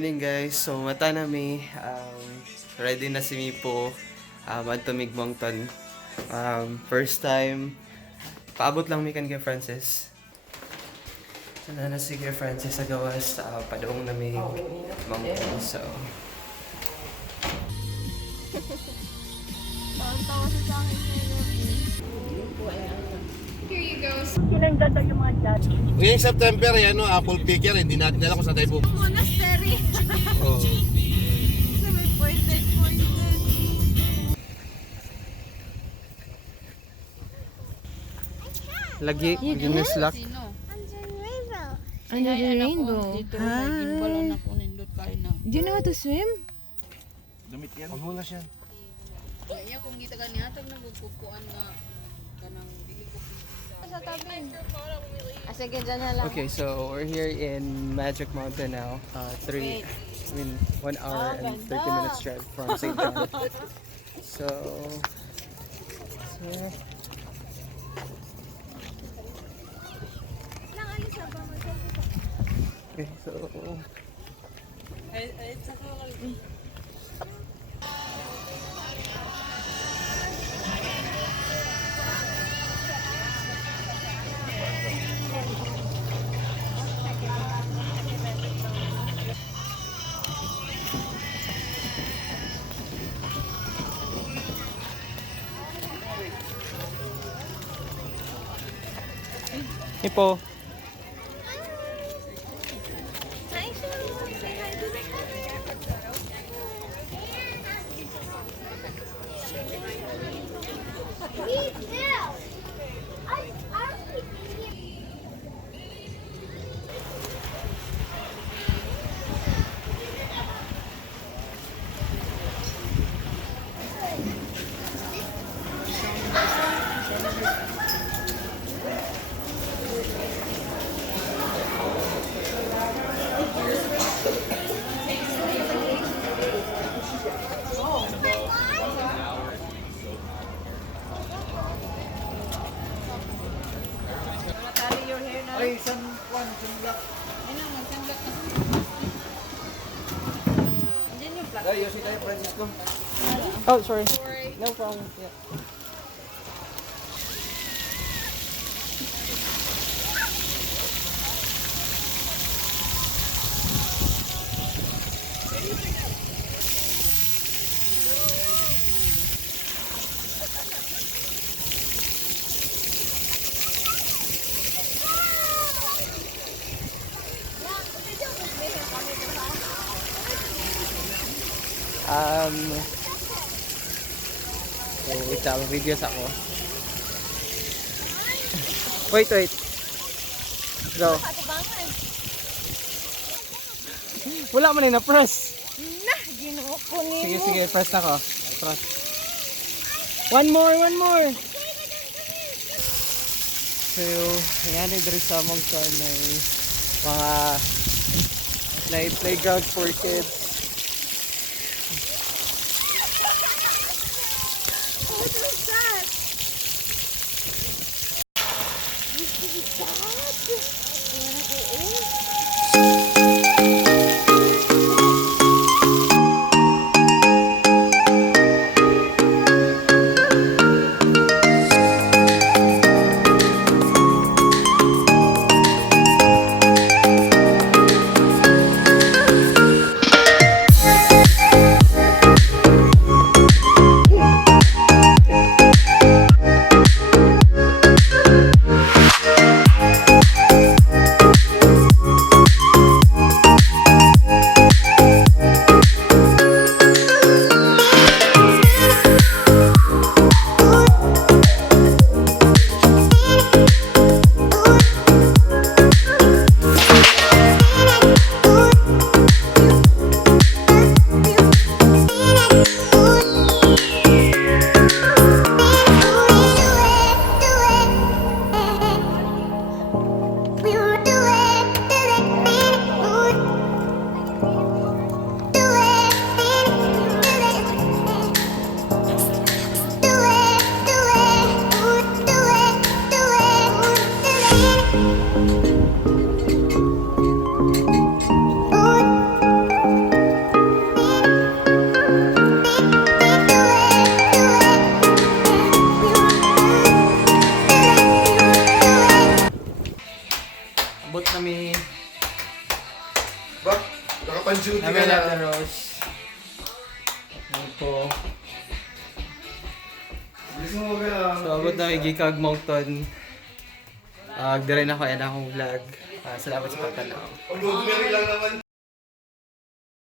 morning guys. So mata na mi ready na si mi po adto mig Moncton. First time paabot lang mi kan kay Francis. So na si kay Francis sa gawas padung na mi Moncton. So Here you go. Kinagdada yung mga dad. Ngayong September, yan, no, apple picker, hindi natin alam kung saan tayo pupunta. Monastery. Oh. Pointed. lagi Guinness luck. Under the rainbow. Dito may gimbalon ako nindot kayo na. Do you know how to swim? Damit yan. Pagmulas yan. Kaya kung kita ka niya, tag nagkukuan nga kanang dili ko Sa tabi. Sige, dyan na lang. Okay, so we're here in Magic Mountain now. 1 hour and 30 minutes drive from St. John. So okay, so Hipo. Ay, sunblock. Ayun ang magsanggap na. Diyan yung plug. Ay, yosi tayo, Francisco. Oh, sorry. No problem. Yeah. So, wait lang, videos ako. Wait. Go. Wala man na press. Nah, ginoo ko ni. Sige, press na ko. Press. One more. So, ayan dito sa Moncton may mga playgrounds for kids. What was that? Abot nami Ba? Nakapan-duty nami Ate Rose. Ano po. So abot nami gikag Moncton. Dire na ko yan akong vlog. Salamat sa pagtanaw. Pag-google lang naman.